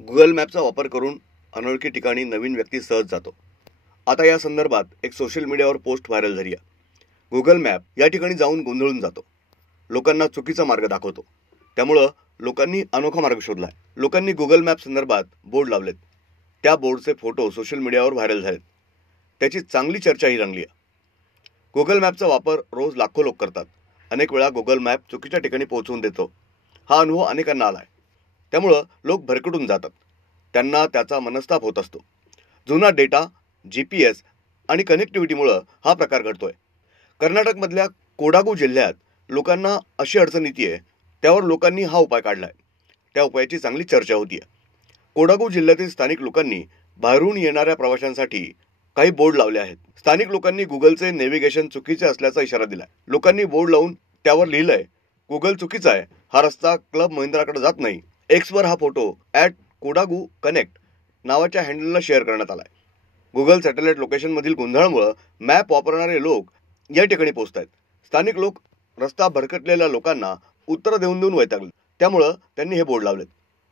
Google मॅपचा वापर करून अनोळखी ठिकाणी नवीन व्यक्ती सहज जातो. आता या संदर्भात एक सोशल मीडियावर पोस्ट व्हायरल झाली आहे. गुगल मॅप या ठिकाणी जाऊन गोंधळून जातो, लोकांना चुकीचा मार्ग दाखवतो. त्यामुळं लोकांनी अनोखा मार्ग शोधलाय. लोकांनी गुगल मॅप संदर्भात बोर्ड लावलेत. त्या बोर्डचे फोटो सोशल मीडियावर व्हायरल झालेत. त्याची चांगली चर्चाही रंगली आहे. गुगल मॅपचा वापर रोज लाखो लोक करतात. अनेक वेळा गुगल मॅप चुकीच्या ठिकाणी पोहोचवून देतो. हा अनुभव अनेकांना आलाय. त्यामुळं लोक भरकटून जातात. त्यांना त्याचा मनस्ताप होत असतो. जुना डेटा, GPS आणि कनेक्टिव्हिटीमुळं हा प्रकार घडतोय. कर्नाटकमधल्या कोडागू जिल्ह्यात लोकांना अशी अडचण येते. त्यावर लोकांनी हा उपाय काढलाय. त्या उपायाची चांगली चर्चा होतीये. कोडागू जिल्ह्यातील स्थानिक लोकांनी बाहेरून येणाऱ्या प्रवाशांसाठी काही बोर्ड लावले आहेत. स्थानिक लोकांनी गुगलचे नेव्हिगेशन चुकीचे असल्याचा इशारा दिलाय. लोकांनी बोर्ड लावून त्यावर लिहिलंय, गुगल चुकीचा आहे, हा रस्ता क्लब महिंद्राकडे जात नाही. एक्सवर हा फोटो @कोडागू कनेक्ट नावाच्या हँडलला शेअर करण्यात आलाय. गुगल सॅटेलाइट लोकेशनमधील गोंधळामुळे मॅप वापरणारे लोक या ठिकाणी पोहोचत आहेत. स्थानिक लोक रस्ता भरकटलेल्या लोकांना उत्तर देऊन वैतागले. त्यामुळं त्यांनी हे बोर्ड लावलेत.